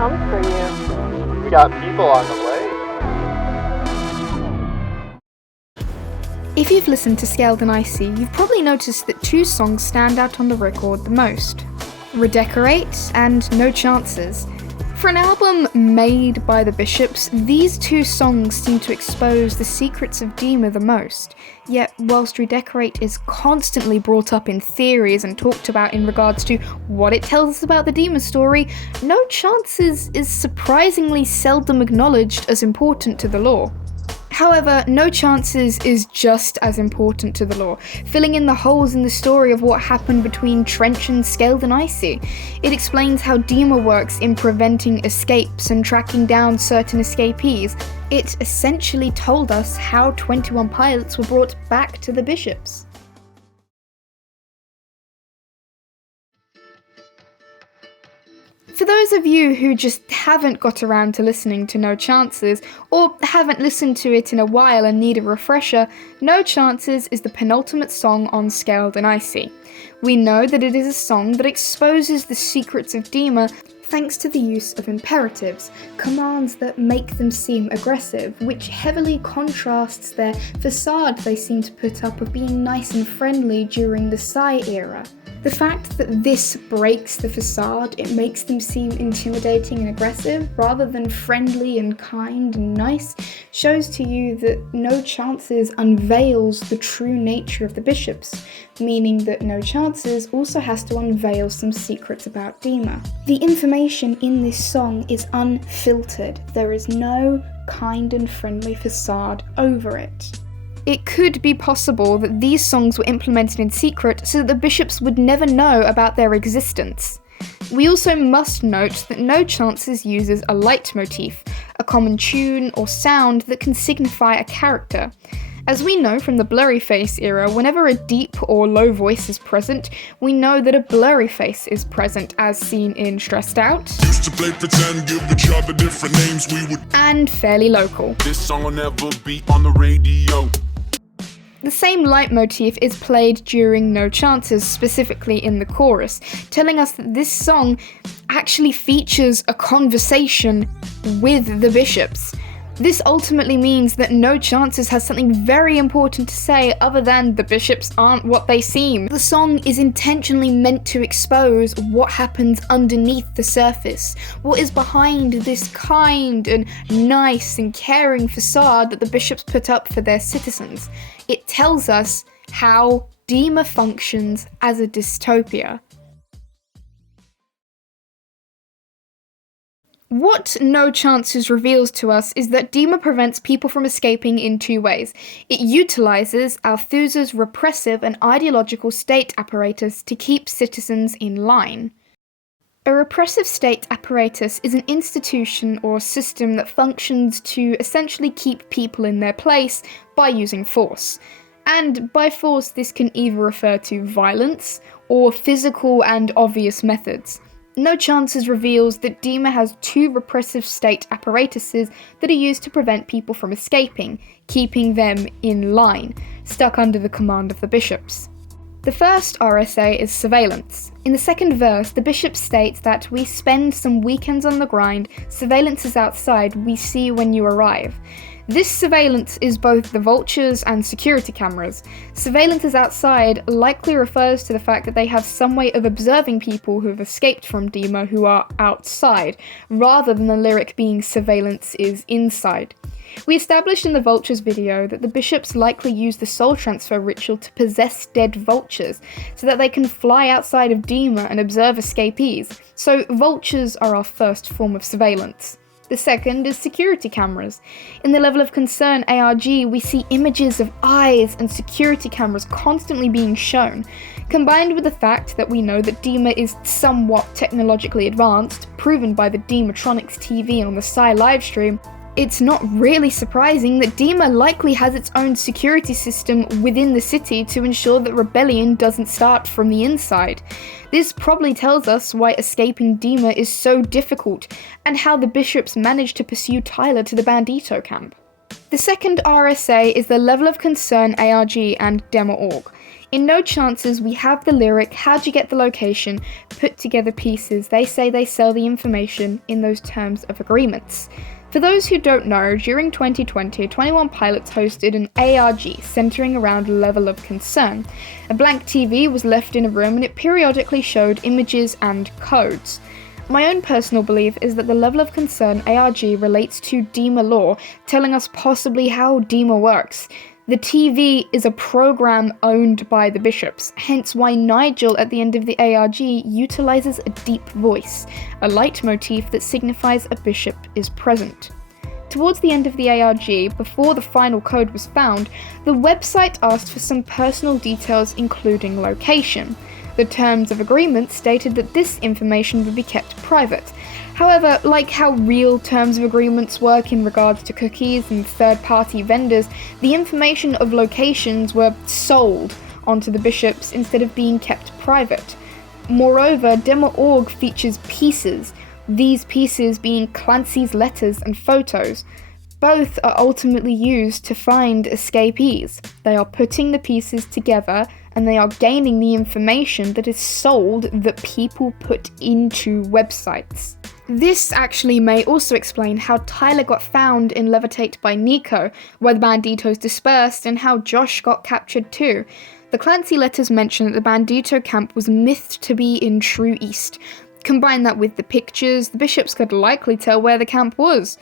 comes for you. We got people on the way. If you've listened to Scaled and Icy, you've probably noticed that two songs stand out on the record the most. Redecorate and No Chances. For an album made by the Bishops, these two songs seem to expose the secrets of Dema the most. Yet, whilst Redecorate is constantly brought up in theories and talked about in regards to what it tells us about the Dema story, No Chances is surprisingly seldom acknowledged as important to the lore. However, No Chances is just as important to the lore, filling in the holes in the story of what happened between Trench and Scaled and Icy. It explains how Dema works in preventing escapes and tracking down certain escapees. It essentially told us how 21 pilots were brought back to the Bishops. For those of you who just haven't got around to listening to No Chances, or haven't listened to it in a while and need a refresher, No Chances is the penultimate song on Scaled and Icy. We know that it is a song that exposes the secrets of Dema thanks to the use of imperatives, commands that make them seem aggressive, which heavily contrasts their facade they seem to put up of being nice and friendly during the Psy era. The fact that this breaks the facade, it makes them seem intimidating and aggressive, rather than friendly and kind and nice, shows to you that No Chances unveils the true nature of the Bishops, meaning that No Chances also has to unveil some secrets about Dema. The information in this song is unfiltered. There is no kind and friendly facade over it. It could be possible that these songs were implemented in secret so that the Bishops would never know about their existence. We also must note that No Chances uses a leitmotif, a common tune or sound that can signify a character. As we know from the blurry face era, whenever a deep or low voice is present, we know that a blurry face is present, as seen in Stressed Out, Used to play pretend, give each other different names, we would. And Fairly Local. This song will never be on the radio. The same leitmotif is played during No Chances, specifically in the chorus, telling us that this song actually features a conversation with the Bishops. This ultimately means that No Chances has something very important to say other than the Bishops aren't what they seem. The song is intentionally meant to expose what happens underneath the surface, what is behind this kind and nice and caring facade that the Bishops put up for their citizens. It tells us how Dema functions as a dystopia. What No Chances reveals to us is that Dema prevents people from escaping in two ways. It utilises Althusa's repressive and ideological state apparatus to keep citizens in line. A repressive state apparatus is an institution or system that functions to essentially keep people in their place by using force. And by force, this can either refer to violence or physical and obvious methods. No Chances reveals that Dema has two repressive state apparatuses that are used to prevent people from escaping, keeping them in line, stuck under the command of the Bishops. The first RSA is surveillance. In the second verse, the Bishop states that we spend some weekends on the grind, surveillance is outside, we see when you arrive. This surveillance is both the vultures and security cameras. Surveillance is outside likely refers to the fact that they have some way of observing people who have escaped from Dema who are outside, rather than the lyric being surveillance is inside. We established in the vultures video that the Bishops likely use the soul transfer ritual to possess dead vultures, so that they can fly outside of Dema and observe escapees, so vultures are our first form of surveillance. The second is security cameras. In the level of concern ARG, we see images of eyes and security cameras constantly being shown. Combined with the fact that we know that Dema is somewhat technologically advanced, proven by the Dematronics TV on the Psy livestream, it's not really surprising that Dema likely has its own security system within the city to ensure that rebellion doesn't start from the inside. This probably tells us why escaping Dema is so difficult, and how the Bishops managed to pursue Tyler to the Bandito camp. The second RSA is the level of concern ARG and Dema.org. In No Chances, we have the lyric, "How'd you get the location? Put together pieces. They say they sell the information in those terms of agreements." For those who don't know, during 2020, 21 Pilots hosted an ARG centering around level of concern. A blank TV was left in a room and it periodically showed images and codes. My own personal belief is that the level of concern ARG relates to Dema law, telling us possibly how Dema works. The TV is a program owned by the bishops, hence why Nigel at the end of the ARG utilizes a deep voice, a leitmotif that signifies a bishop is present. Towards the end of the ARG, before the final code was found, the website asked for some personal details including location. The terms of agreement stated that this information would be kept private. However, like how real terms of agreements work in regards to cookies and third-party vendors, the information of locations were sold onto the bishops instead of being kept private. Moreover, Dema.org features pieces, these pieces being Clancy's letters and photos. Both are ultimately used to find escapees. They are putting the pieces together and they are gaining the information that is sold that people put into websites. This actually may also explain how Tyler got found in Levitate by Nico, where the Banditos dispersed, and how Josh got captured too. The Clancy letters mention that the Bandito camp was mythed to be in True East. Combine that with the pictures, the bishops could likely tell where the camp was.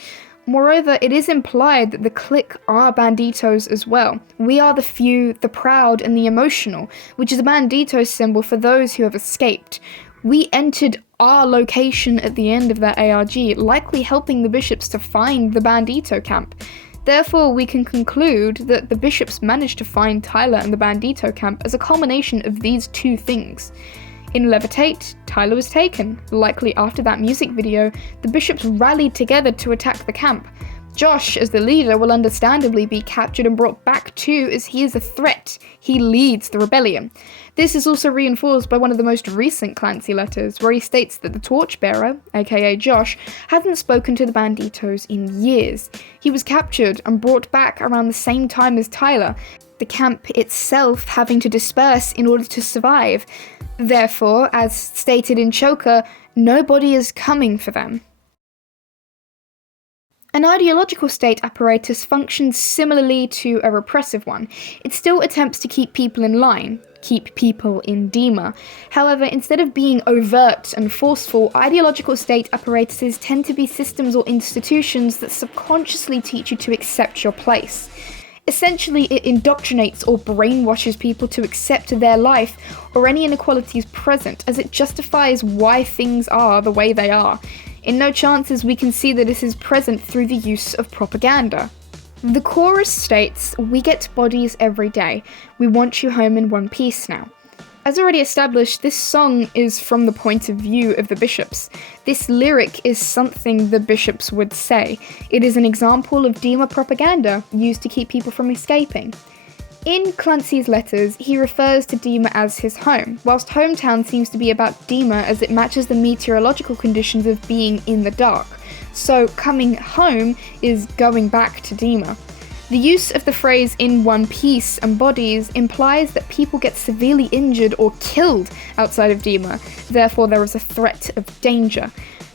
Moreover, it is implied that the clique are banditos as well. We are the few, the proud, and the emotional, which is a bandito symbol for those who have escaped. We entered our location at the end of that ARG, likely helping the bishops to find the bandito camp. Therefore, we can conclude that the bishops managed to find Tyler and the bandito camp as a culmination of these two things. In Levitate, Tyler was taken. Likely after that music video, the bishops rallied together to attack the camp. Josh, as the leader, will understandably be captured and brought back too, as he is a threat. He leads the rebellion. This is also reinforced by one of the most recent Clancy letters, where he states that the torchbearer, aka Josh, hadn't spoken to the Banditos in years. He was captured and brought back around the same time as Tyler, the camp itself having to disperse in order to survive. Therefore, as stated in Choker, nobody is coming for them. An ideological state apparatus functions similarly to a repressive one. It still attempts to keep people in line, keep people in Dema. However, instead of being overt and forceful, ideological state apparatuses tend to be systems or institutions that subconsciously teach you to accept your place. Essentially, it indoctrinates or brainwashes people to accept their life or any inequalities present, as it justifies why things are the way they are. In No Chances, we can see that this is present through the use of propaganda. The chorus states, "We get bodies every day. We want you home in one piece now." As already established, this song is from the point of view of the bishops. This lyric is something the bishops would say. It is an example of Dema propaganda used to keep people from escaping. In Clancy's letters, he refers to Dema as his home, whilst hometown seems to be about Dema as it matches the meteorological conditions of being in the dark. So coming home is going back to Dema. The use of the phrase "in one piece" and bodies implies that people get severely injured or killed outside of Dema, therefore there is a threat of danger.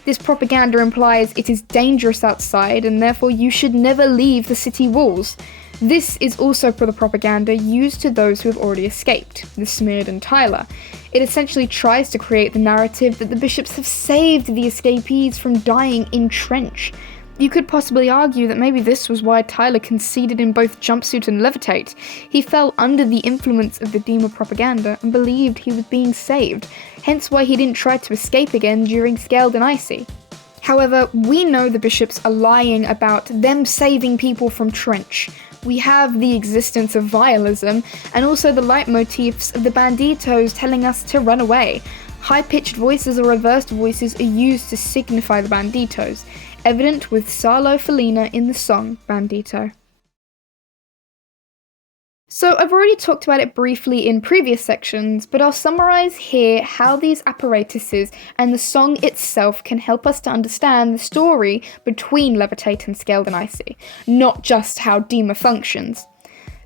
This propaganda implies it is dangerous outside and therefore you should never leave the city walls. This is also for the propaganda used to those who have already escaped, the Smeared and Tyler. It essentially tries to create the narrative that the bishops have saved the escapees from dying in trench. You could possibly argue that maybe this was why Tyler conceded in both Jumpsuit and Levitate. He fell under the influence of the Dema propaganda and believed he was being saved, hence why he didn't try to escape again during Scaled and Icy. However, we know the bishops are lying about them saving people from trench. We have the existence of vialism, and also the leitmotifs of the banditos telling us to run away. High-pitched voices or reversed voices are used to signify the banditos, evident with Salo Felina in the song Bandito. So I've already talked about it briefly in previous sections, but I'll summarise here how these apparatuses and the song itself can help us to understand the story between Levitate and Scaled and Icy, not just how Dema functions.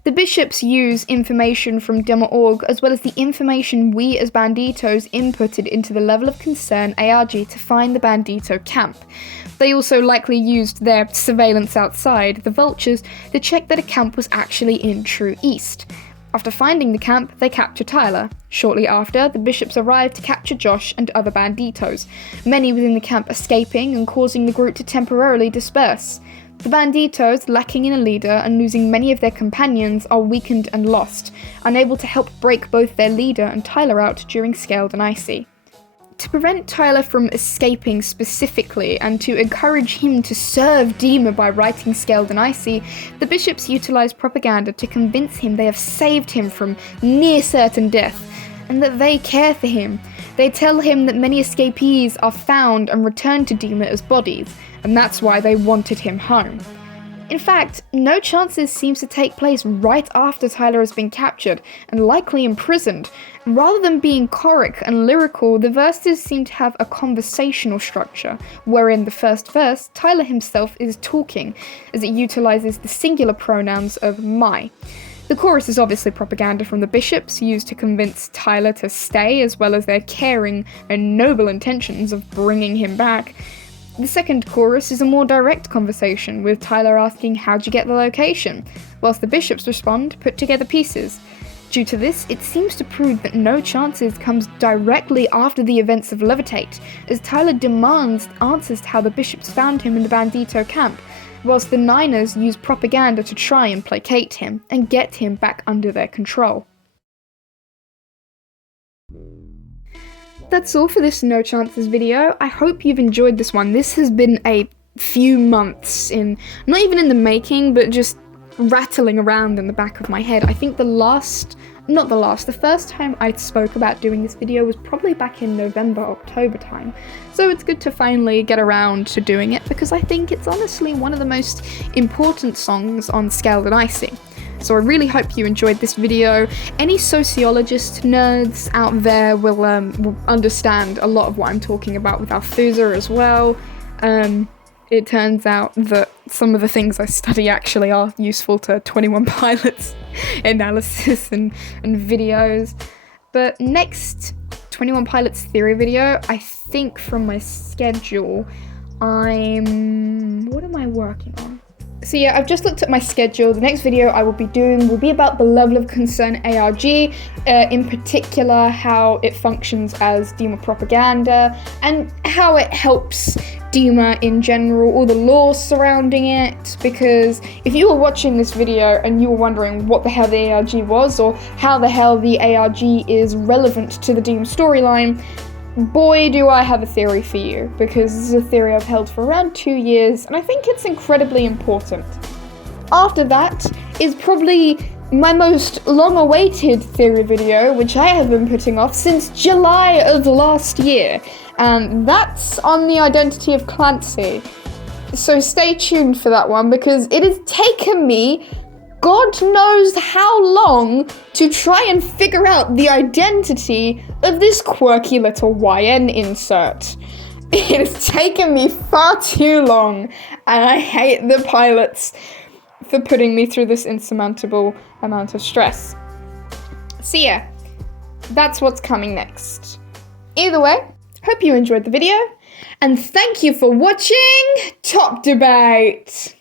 The bishops use information from Dema.org as well as the information we as banditos inputted into the level of concern ARG to find the bandito camp. They also likely used their surveillance outside, the vultures, to check that a camp was actually in true east. After finding the camp, they capture Tyler. Shortly after, the bishops arrive to capture Josh and other banditos, many within the camp escaping and causing the group to temporarily disperse. The banditos, lacking in a leader and losing many of their companions, are weakened and lost, unable to help break both their leader and Tyler out during Scaled and Icy. To prevent Tyler from escaping specifically, and to encourage him to serve Dema by writing Scaled and Icy, the bishops utilize propaganda to convince him they have saved him from near certain death, and that they care for him. They tell him that many escapees are found and returned to Dema as bodies, and that's why they wanted him home. In fact, No Chances seems to take place right after Tyler has been captured, and likely imprisoned. Rather than being choric and lyrical, the verses seem to have a conversational structure, wherein the first verse, Tyler himself is talking, as it utilizes the singular pronouns of my. The chorus is obviously propaganda from the bishops, used to convince Tyler to stay, as well as their caring and noble intentions of bringing him back. The second chorus is a more direct conversation, with Tyler asking how'd you get the location, whilst the bishops respond, put together pieces. Due to this, it seems to prove that No Chances comes directly after the events of Levitate, as Tyler demands answers to how the bishops found him in the bandito camp, whilst the Niners use propaganda to try and placate him, and get him back under their control. That's all for this No Chances video. I hope you've enjoyed this one. This has been a few months not even in the making, but just rattling around in the back of my head. I think the first time I spoke about doing this video was probably back in November, October time. So it's good to finally get around to doing it, because I think it's honestly one of the most important songs on Scaled and Icy. So I really hope you enjoyed this video. Any sociologist nerds out there will understand a lot of what I'm talking about with Althusa as well. It turns out that some of the things I study actually are useful to 21 Pilots analysis and videos. But next 21 Pilots theory video, I think from my schedule, what am I working on? So yeah, I've just looked at my schedule. The next video I will be doing will be about the level of concern ARG, in particular how it functions as Dema propaganda, and how it helps Dema in general, all the law surrounding it, because if you were watching this video and you were wondering what the hell the ARG was, or how the hell the ARG is relevant to the Dema storyline, boy do I have a theory for you, because this is a theory I've held for around 2 years, and I think it's incredibly important. After that is probably my most long-awaited theory video, which I have been putting off since July of last year, and that's on the identity of Clancy. So stay tuned for that one, because it has taken me God knows how long to try and figure out the identity of this quirky little YN insert. It has taken me far too long, and I hate the pilots for putting me through this insurmountable amount of stress. So yeah, that's what's coming next. Either way, hope you enjoyed the video, and thank you for watching Top Debate!